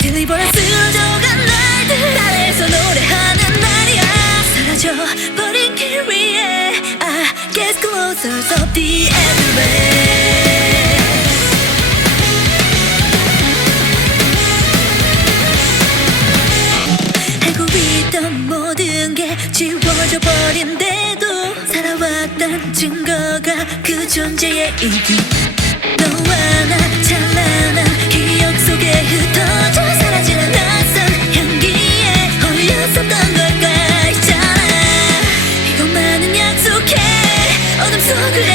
들리보라 스쳐간 날들 아래에서 노래하는 날이야. 사라져버린 길 위에 I get closer everywhere 알고 있던 모든 게 지워져 버린데도 살아왔던 증거가 그 존재의 이유 너와 나 찬란한 기억 속에 흩어져 사라지는 낯선 향기에 홀렸었던 걸까 있잖아. 이것만은 약속해. 어둠 속을